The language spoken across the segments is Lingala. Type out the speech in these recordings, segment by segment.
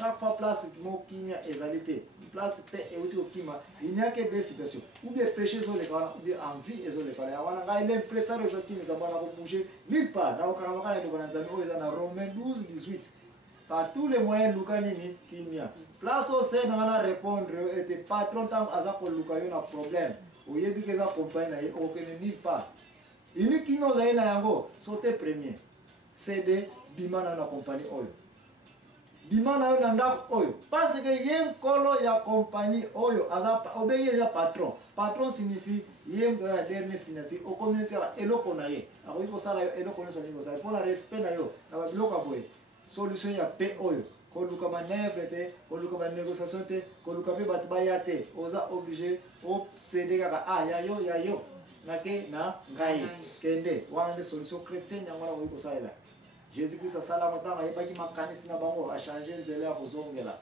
chaque fois place mo kimia ezalité place pe et au kima il n'y a que deux situations ou bien péché sur les gars ou bien envie et sur les gars on a l'impression de jour qui nous va bouger nulle part dans le de banzami o ezana Romains 12 18 par tous les moyens lukanini kimia place au sein on a répondre et patron tam azako lukayo na problème o yebi que za compagnie na o que nulle part unique qui nous a na yango sauter premier c'est de bimana na compagnie oyo bimana yo nanda oyo parce que yen kolo ya compagnie oyo aza obeye ya patron patron signifie yen la dernière signataire au communauté eloko na ye ako iko sala yo eloko na sala ko pour la respect na yo na biloko boye solution ya pe oyo ko luka manevre te ko luka ba négociation te ko luka be bat bayate oza obligé o céder ka ya yo na ke na ngai kende wana solution chrétienne ya ngala ko sala Jésus-Christ a sala matanga yebaki makanisi na bango a changer nzela ya kozongela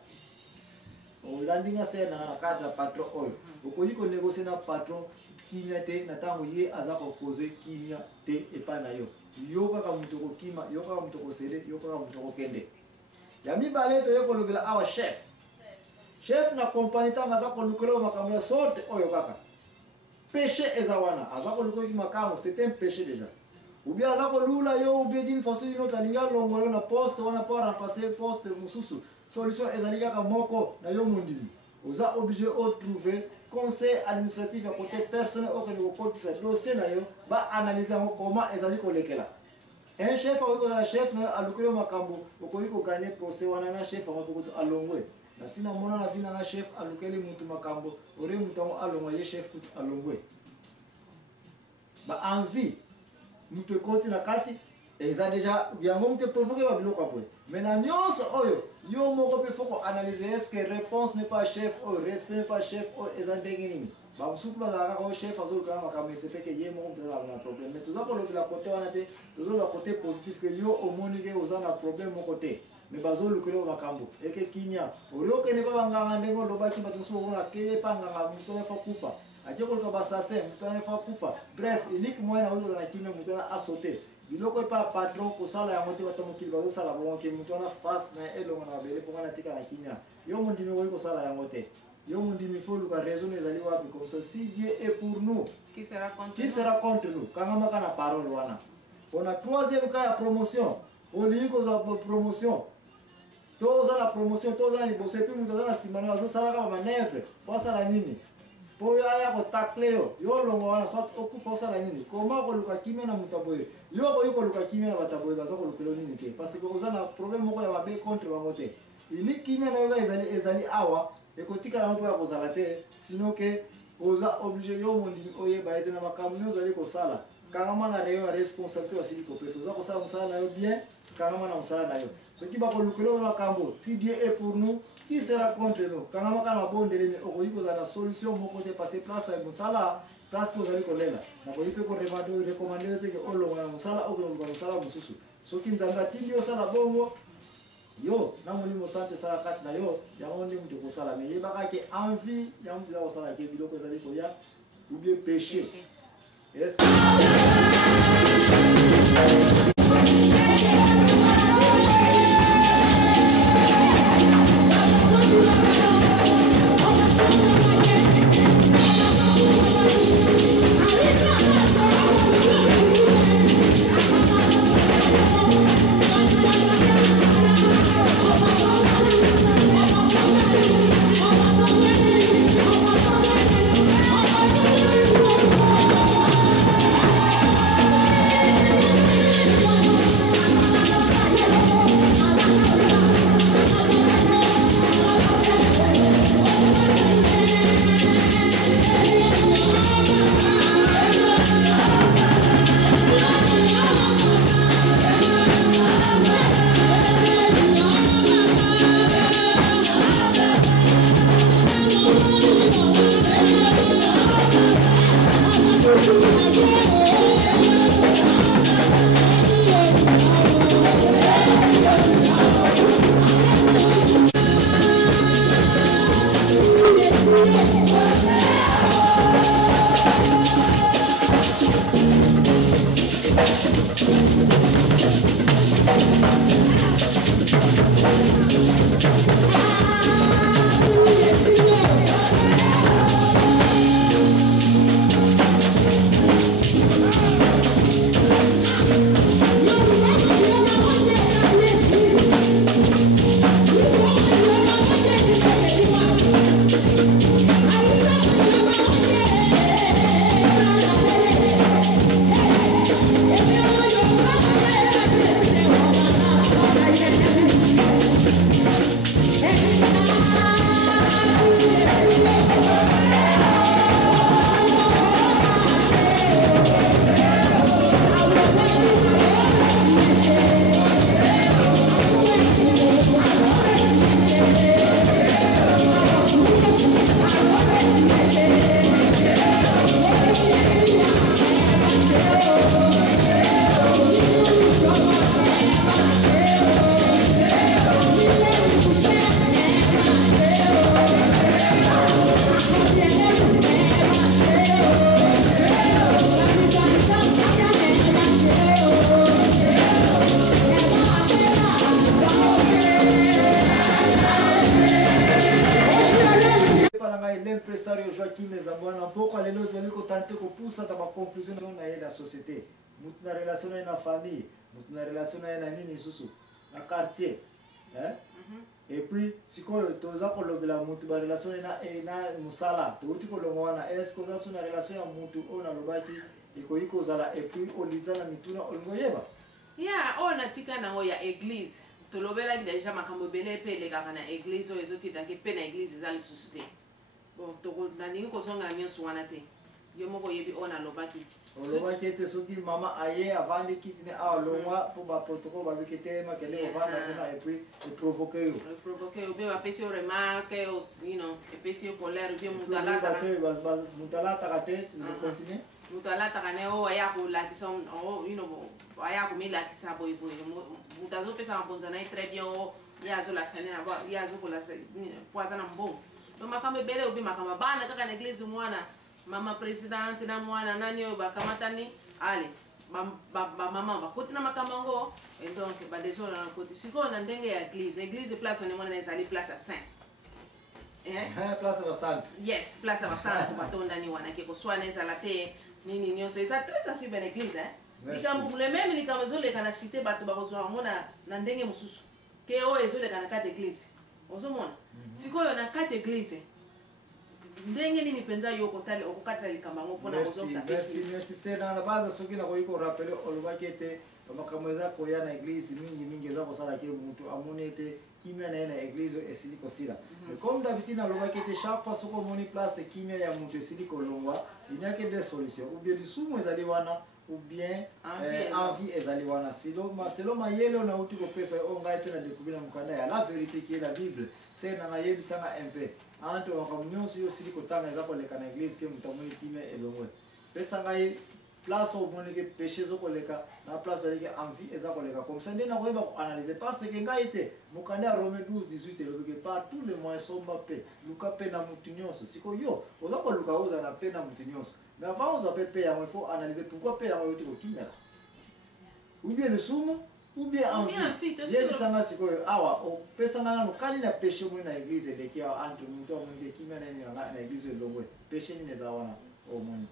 olandinga se na cadre patron oyo okoyi ko négocier na patron kimia te na tango ye aza ko poser kimia te epa na yo yo kaka mutu ko kima yo kaka mutu ko sele yo kaka mutu ko kende ya mibale to yeko lobela awa chef na compagnie tanga za ko lukelo makambo ya sorte oyo kaka péché ezawana aza ko lukelo makambo c'est un péché déjà ou bien aza ko lula yo ou bien d'une façon d'une autre alinga longolo na poste wana pour remplacer poste mususu solution ezalika ka moko na yo mondimi oza obligé de trouver conseil administratif à côté personnel au niveau côté ça dossier na yo ba analyser comment ezali ko lekela un chef au la chef na alukelo makambo okoyi ko gagner procès wana na chef wana ko alongwe na sina mona na vina na chef alukeli mutu makambo ore mutu alongwe ye chef kutu alongwe ba envie mutu konti na kati eza déjà yango mutu provoquer ba biloko apoe mais na nyonso oyo yo moko pe foko analyser est-ce que réponse n'est pas chef ou respect n'est pas chef ou eza ndenge nini ba musuku ba za ka chef azol kana makambo c'est que ye moko mtu na problème mais toza ko la côté wana te tozo la côté positif que yo omoni ke oza na problème moko te mais bazo lukelo makambo eke kimia oro ke ne ba nganga ndengo lobaki ba toso ona ke pa nganga mutu na fa kufa akiko ka basase mutu na fa kufa bref unique moyen na oyo na kimia mutu na asote biloko pa patron ko sala ya moto bato mokili bazo sala bon ke mutu na face na elongo na bele po na tika na kimia yo mondimi wo ko sala ya mote yo mondimi faut luka raison ezali wapi comme ça si Dieu est pour nous qui sera contre nous kanga maka na parole wana on a troisième cas ya promotion on dit ko za promotion toza la promotion toza ni bosse puis mutu na simana bazo sala ka manevre po sala nini po ya ko takle yo longo wana soit okufa sala nini comment ko luka kimia na mutaboye yo ko luka kimia na bataboye bazo ko lukelo nini ke parce que oza na problème moko ya babe contre bangote ini kimia na yo ezali awa ekotika na moto ya kozala te sinon que oza obligé yo mondi oyeba ete na makambo nyo zali ko sala kangama na reyo responsabilité wasili ko pesa oza ko sala musala na yo bien kangama na musala na yo soki ba ko lukelo makambo si Dieu est pour nous qui sera contre nous kangama kana bondele mais okoyi ko za solution moko te passer place ya musala place ko zali ko lela na ko yipe ko recommander te ke olo na musala okolo musala mususu soki nzanga tindi yo sala bongo yo na molimo sante sala kati na yo yango ndi mutu ko sala mais yeba ka ke envie ya mutu za ko sala ke biloko ezali ko ya ou bien péché est-ce que l'impresario Joachim Zambwana mpoko lelo toli ko tante ko poussa ta ba conclusion na la société mutu na relation na famille mutu na relation na nini susu na quartier hein et puis sikoyo toza ko lobela mutu ba relation na musala to uti ko longwana est-ce que ça na relation ya mutu ona lobaki iko zala et puis olizana mituna olngoyeba ona tika na ya église tolobela déjà makambo bele pele kaka na église oyo ezotita ke pe na église ezali susu te bon toko naningi kozonga nyonso wana te yo moko yebi ona lobaki ete soki mama aye avandi kitine awa longwa po ba protocole ba bikete makele ovanda kuna et puis provoquer yo be ba pesi remarque you know e pesi colère bien mutalata kate tu continue mutalata kane o aya ko la kison o you know aya ko mi la kisa boy mutazo pesa mbonza na très bien o yazo la sana ba yazo ko la poisa na mbo no makambe bele obi makamba bana kaka na église mwana mama presidente na mwana nani o bakamatani ale ba mama ba kotina makamba ngo et donc ba desora na koti siko na ndenge ya église place on mwana na ezali place à saint place à saint yes place à saint batonda ni wana ke ko swana ezala te nini nyonso eza très sensible à l'église likambo le même likambo ezoleka na cité bato bakozwa mona na ndenge mosusu ke oyo ezoleka na kati église ozomona sikoyo na kati église ndenge nini penza yo kotali okukatala likambo ngo mpona kozosa merci c'est dans la base soki na koyiko rappeler olobaki ete makambo eza koya na église mingi eza kosala ke mutu amoni ete kimia na église esili kosila comme d'habitude alobaki ete chaque fois soko moni place kimia ya mutu esili kolongwa il n'y a que deux solutions ou bien lisumu ezali wana ou bien envie ezali wana selon mayele na uti kopesa o ngai pe na découvrir mukanda ya la vérité qui est la Bible c'est na ngayebisanga un peu anto wakamnyonso yo sili kotanga eza koleka na église ke mutamoni kimia elongwe pesa ngai place au monde que péché zokoleka na place avec envie eza koleka comme ça ndena koyeba ko analyser parce que ngai était mukanda Romains 12:18 elobike pas tous les moyens sont paix luka pe na mutinyoso siko yo oza ko luka oza na pe na mutinyoso mais avant on peut payer il faut analyser pourquoi payer yote ko kimela ou bien le sumo ou bien envie bien sanga siko awa o pesa ngana no kali na péché mo na église leki entre muto mo nge kimela na église longwe péché ni neza wana au monde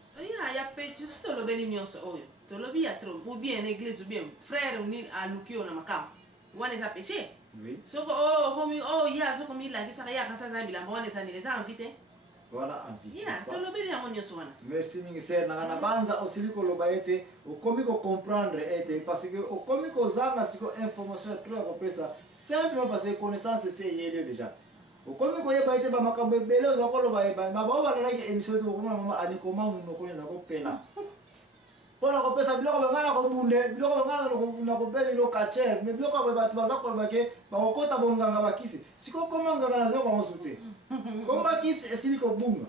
ya péché to lobeli nyonso oyo to lobi ya trop ou bien église ou bien frère ni alukio na makam wana eza péché oui soko komi ya soko mi la kisa ya kasa za bila mbona eza ni eza envie voilà envie ya to lobeli ya nyonso wana merci mingi ser na banza osiliko loba ete okomi ko comprendre ete parce que okomi ko zanga siko information trop ko pesa simplement parce que connaissance c'est yele déjà okomi ko yeba ete ba makambo ebele oza ko loba eba maba obalaki émission to ko mama ani koma muno ko neza ko pela pona ko pesa biloko bangana ko bunde biloko bangana ko bunda ko beli lo kacher mais biloko ba battu baza ko bake ba kokota bonganga bakisi siko koma nganga na zo ko sute komba kisi esili ko bunga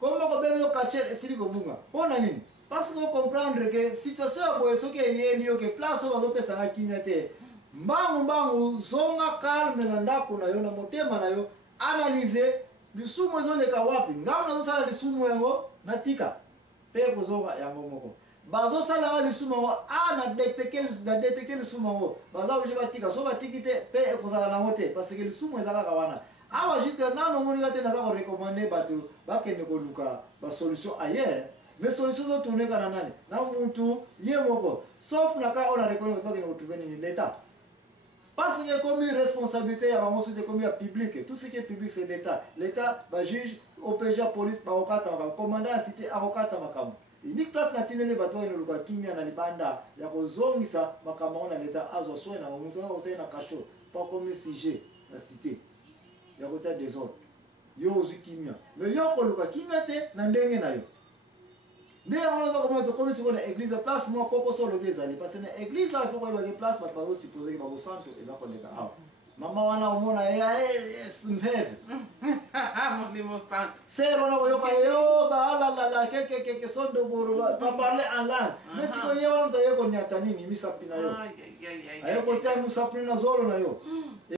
komba ko beli lo kacher esili ko bunga pona nini parce que comprendre que situation ya boye soki eyeli yo ke place oyo bazopesanga kimia te mbangu zonga calme na ndako na yo na motema na yo analyse lisumu ezoleka wapi ngamu nazosala lisumu yango natika mpe kozonga yango moko bazosala lisumu yango na detecte lisumu yango baza oblige batika so batiki te mpe ekozala nango te parce que lisumu eza kaka wana awa juste nano omonika te naza korekomande bato bakende koluka basolution ailleurs mais solution zotourneka na nani na mutu ye moko sauf na ka on a reconnu bakende kotrouve nini l'état parce que comme une responsabilité ya bango c'est comme ya public tout ce qui est public c'est l'état ba juge OPJ police ba okata ba commandant ya cité akokata makambo unique place na tinele bato ino luka kimia na libanda ya kozongisa makambo na l'état azwa soin na mutu na kozena kasho pas comme sujet na cité ya kota désordre yo ozu kimia mais yo ko luka kimia te na ndenge na yo ndenge on a comment comme si on a église place moi koko so lobi ezali parce que na église il faut que place bato bazo supposer que ba santo eza ko leka awa mama wana omona simpeve mon Dieu santo c'est on a yoka yo ba la que son de boro ba parler en langue mais si ko yo on ta yo ko nyata nini misapina yo ayo ko tia musapina zolo na yo